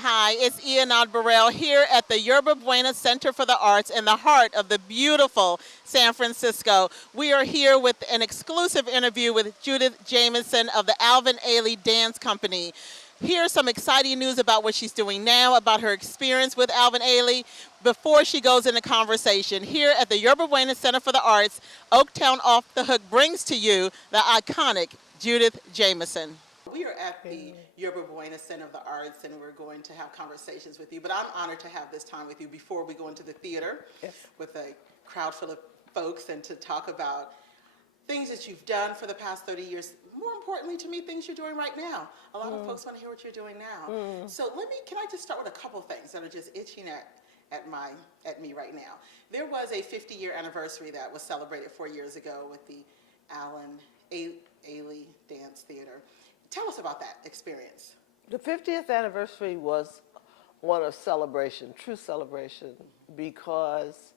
Hi, it's Ianad Burrell here at the Yerba Buena Center for the Arts in the heart of the beautiful San Francisco. We are here with an exclusive interview with Judith Jamison of the Alvin Ailey Dance Company. Here's some exciting news about what she's doing now, about her experience with Alvin Ailey, before she goes into conversation. Here at the Yerba Buena Center for the Arts, Oaktown Off the Hook brings to you the iconic Judith Jamison. We are at the Yerba Buena Center of the Arts, and we're going to have conversations with you. But I'm honored to have this time with you before we go into the theater with a crowd full of folks and to talk about things that you've done for the past 30 years. More importantly to me, things you're doing right now. A lot of folks want to hear what you're doing now. So can I just start with a couple things that are just itching at me right now. There was a 50-year anniversary that was celebrated 4 years ago with the Alvin Ailey Dance Theater. Tell us about that experience. The 50th anniversary was one of celebration, true celebration, because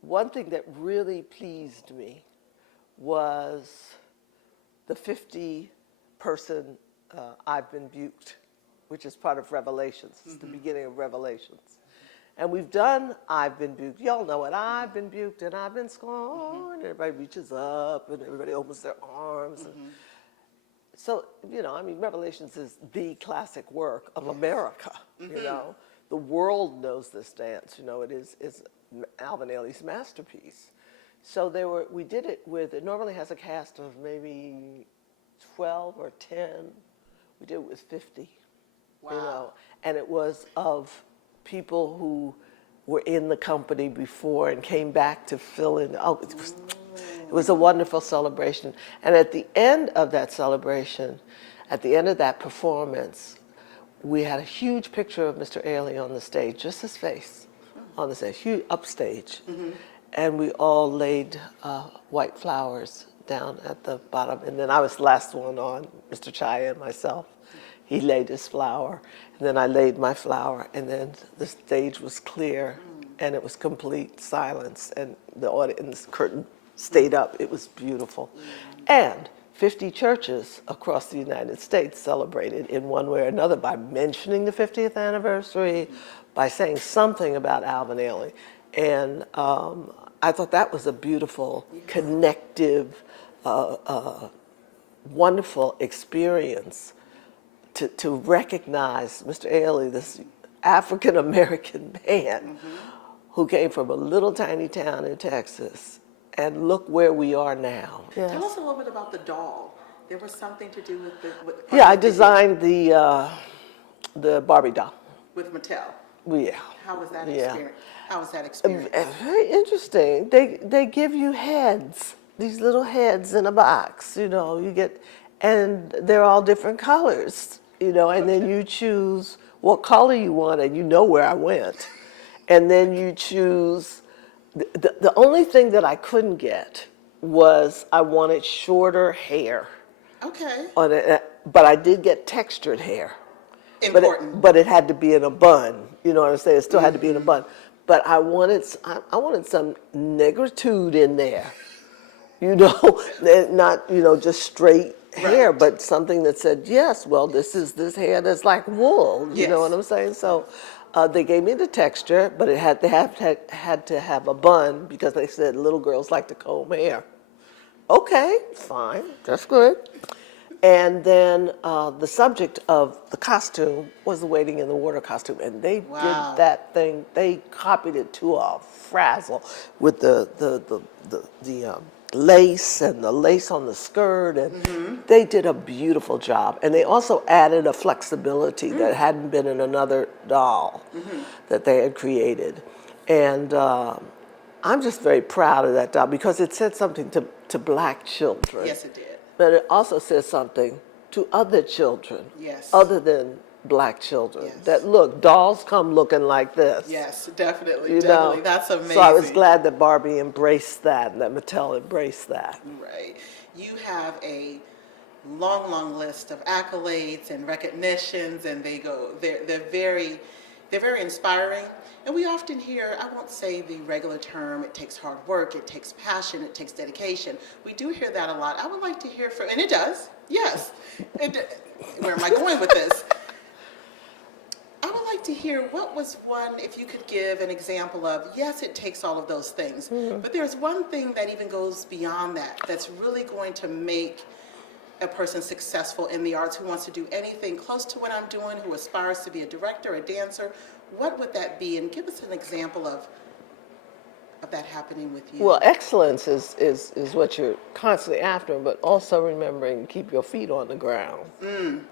one thing that really pleased me was the 50-person I've Been Buked, which is part of Revelations. It's the beginning of Revelations. And we've done I've Been Buked. Y'all know it. I've been buked and I've been scorned. Everybody reaches up and everybody opens their arms. So, Revelations is the classic work of America, The world knows this dance, it is Alvin Ailey's masterpiece. So we did it it normally has a cast of maybe 12 or 10. We did it with 50, and it was of people who were in the company before and came back to fill in. It was a wonderful celebration. And at the end of that celebration, at the end of that performance, we had a huge picture of Mr. Ailey on the stage, just his face on the stage, huge upstage. And we all laid white flowers down at the bottom. And then I was the last one on, Mr. Chaya and myself. He laid his flower, and then I laid my flower, and then the stage was clear, and it was complete silence, and the audience curtain stayed up. It was beautiful. And 50 churches across the United States celebrated in one way or another by mentioning the 50th anniversary, by saying something about Alvin Ailey. And I thought that was a beautiful, connective, wonderful experience to recognize Mr. Ailey, this African-American man who came from a little tiny town in Texas. And look where we are now. Yes. Tell us a little bit about the doll. There was something to do with the I designed the Barbie doll. With Mattel? Yeah. How was that experience? How was that experience? Very interesting. They give you heads, these little heads in a box, you get, and they're all different colors, and then you choose what color you want, and where I went. And then you choose. The only thing that I couldn't get was I wanted shorter hair. Okay. But I did get textured hair. Important. But it had to be in a bun. You know what I'm saying? It still had to be in a bun. But I wanted some negritude in there. Not just straight hair, but something that said, yes, well, this is this hair that's like wool. You know what I'm saying? So. They gave me the texture, but it had to have a bun because they said little girls like to comb hair. Okay, fine, that's good. And then the subject of the costume was the Wading in the Water costume, and they did that thing. They copied it to a frazzle with the lace and the lace on the skirt, and they did a beautiful job. And they also added a flexibility that hadn't been in another doll that they had created. And I'm just very proud of that doll because it said something to black children. Yes, it did. But it also says something to other children, other than black children, that look, dolls come looking like this. Yes, definitely, definitely. That's amazing. So I was glad that Barbie embraced that and that Mattel embraced that. Right. You have a long, long list of accolades and recognitions, and they're very inspiring. And we often hear, I won't say the regular term, it takes hard work, it takes passion, it takes dedication. We do hear that a lot. I would like to hear from, and it does, yes. Where am I going with this? I would like to hear what was one, if you could give an example of, yes, it takes all of those things, but there's one thing that even goes beyond that, that's really going to make a person successful in the arts, who wants to do anything close to what I'm doing, who aspires to be a director, a dancer. What would that be? And give us an example of that happening with you. Well, excellence is what you're constantly after, but also remembering to keep your feet on the ground.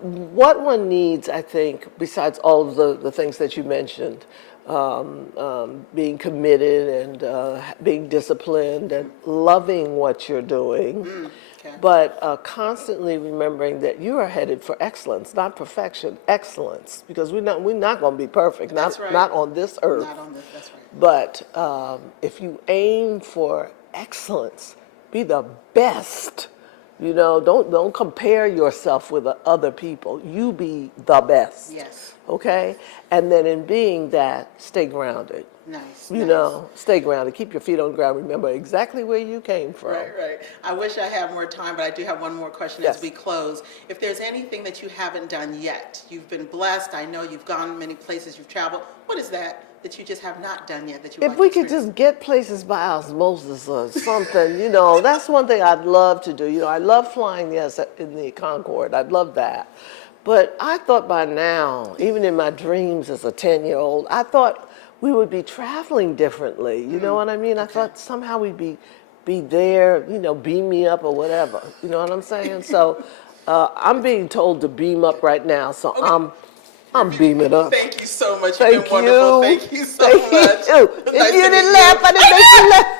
What one needs, I think, besides all of the things that you mentioned, being committed and being disciplined and loving what you're doing, but constantly remembering that you are headed for excellence, not perfection, excellence, because we're not going to be perfect, not on this earth. Not on this, that's right. But if you aim for excellence, be the best. You know, don't compare yourself with other people. You be the best. Yes. Okay? And then in being that, stay grounded. Nice. You know, stay grounded. Keep your feet on the ground. Remember exactly where you came from. Right. I wish I had more time, but I do have one more question as we close. If there's anything that you haven't done yet, you've been blessed. I know you've gone many places, you've traveled. What is that you just have not done yet that you If we could just get places by osmosis or something, you know, that's one thing I'd love to do. You know, I love flying, yes, in the Concorde. I'd love that. But I thought by now, even in my dreams as a 10-year-old, I thought we would be traveling differently. You know what I mean? I thought somehow we'd be there, you know, beam me up or whatever. You know what I'm saying? So I'm being told to beam up right now, so I'm beaming up. Thank you so much. Thank You've been wonderful. Thank you so much. If you didn't laugh, I didn't make you laugh.